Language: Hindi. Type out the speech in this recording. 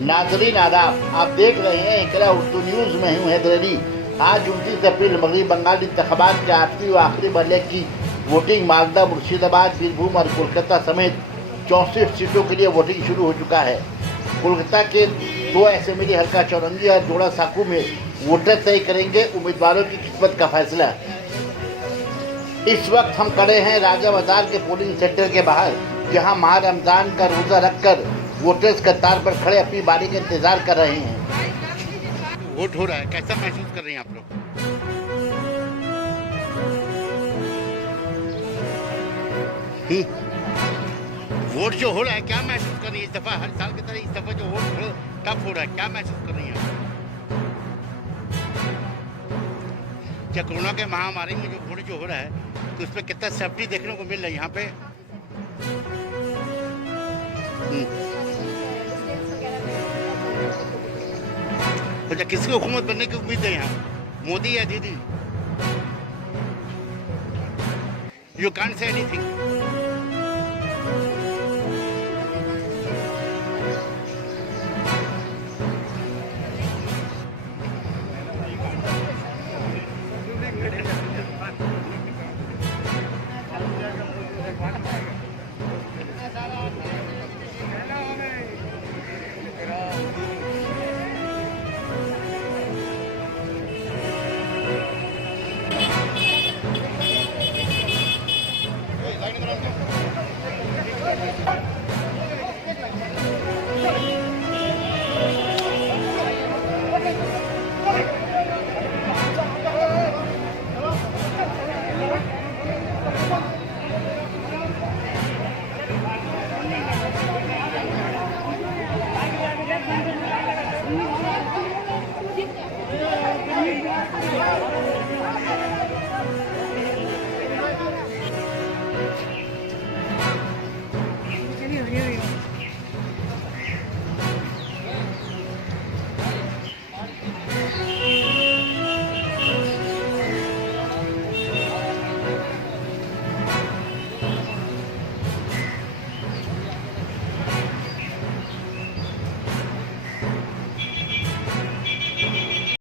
नाजरीन आदाब, आप देख रहे हैं इकरा उर्दू न्यूज़ में हूँ हैदरी। आज 29 अप्रैल मगरबी बंगाल इंतखाबात के आठवीं व आखिरी मरहले की वोटिंग मालदा, मुर्शिदाबाद, बीरभूम और कोलकाता समेत 64 सीटों के लिए वोटिंग शुरू हो चुका है। कोलकाता के 2 असेंबली हल्का चौरंगी और जोड़ा साकू में वोटर तय करेंगे उम्मीदवारों की किस्मत का फैसला। इस वक्त हम खड़े हैं राजा बाजार के पोलिंग सेंटर के बाहर, जहां माह रमजान का रोजा रखकर वोटर्स कतार पर खड़े अपनी बारी का इंतजार कर रहे हैं। वोट हो रहा है, कैसा महसूस कर रहे हैं आप लोग? वोट जो हो रहा है, क्या महसूस कर रही है? इस दफा हर साल की तरह इस दफा जो वोट टफ हो रहा है, क्या महसूस कर रही हैं आप? क्या कोरोना के महामारी में जो वोट जो हो रहा है तो उसमें कितना सेफ्टी देखने को मिल रहा है यहाँ पे? अच्छा, किसकी हुकूमत बनने की उम्मीद है यहाँ, मोदी या दीदी? You can't say anything.